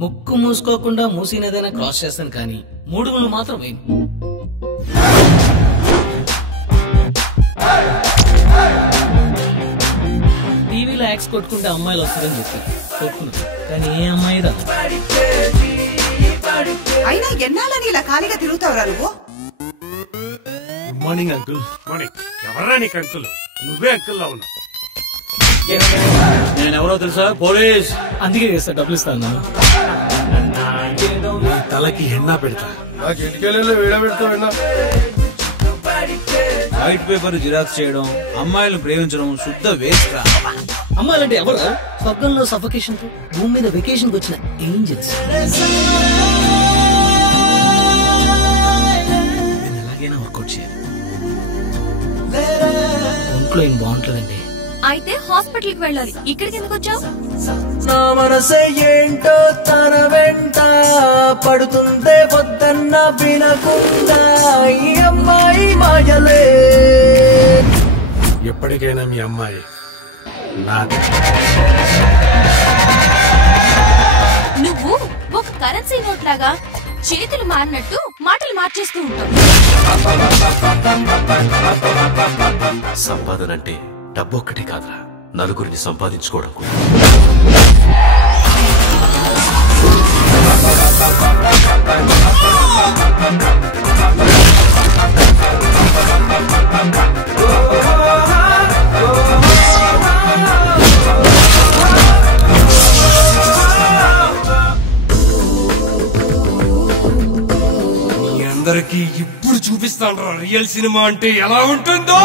ముక్కు మూసుకోకుండా మూసినదైనా క్రాస్ చేస్తాను కానీ 3 ముళ్ళు మాత్రం వేయను. టీవీలో యాక్స్ కొట్టుకుంటే అమ్మాయిలు వస్తుందని చెప్పి కొట్టుకున్నాను, కానీ ఏ అమ్మాయి రాదు. అయినా ఎన్నాళ్ళని ఇలా ఖాళీగా తిరుగుతావురా నువ్వు? Good morning uncle. మార్నింగ్. ఎవర్రా నీకు అంకుల్? నువ్వే అంకుల్ లా ఉన్నావు. నేనెవరో తెలుసా? పోలీస్. అందుకే చేస్తా, డబ్బులు ఇస్తాను. తలకి ఎన్నా పెడతా. వైట్ పేపర్ జిరాక్స్ చేయడం, అమ్మాయిలను ప్రేమించడం శుద్ధ వేస్ట్ రా. అమ్మాయిలంటే ఎవరు? స్వర్గంలో సఫకేషన్ తో భూమి మీద వెకేషన్ వచ్చిన ఏంజల్స్. ఎలాగైనా వర్కౌట్ చేయాలి. ఒంట్లో ఏం బాగుంటుందండి. అయితే హాస్పిటల్ కి వెళ్ళాలి. ఇక్కడికి ఎందుకు వచ్చావు? నా మనసే ఏంటో తన వెంట పడుతుందే, వద్దన్న వినకుండా ఈ అమ్మాయి మాయలే. ఎప్పటికైనా మీ అమ్మాయి నాది. నువ్వు ఒక కరెన్సీ నోట్ లాగా చేతులు మారినట్టు మాటలు మార్చేస్తూ ఉంటావు. సంపాదన అంటే డబ్బు ఒక్కటే కాదురా, నలుగురిని సంపాదించుకోవడం కూడా. మీ అందరికి ఇప్పుడు చూపిస్తాను రియల్ సినిమా అంటే ఎలా ఉంటుందో.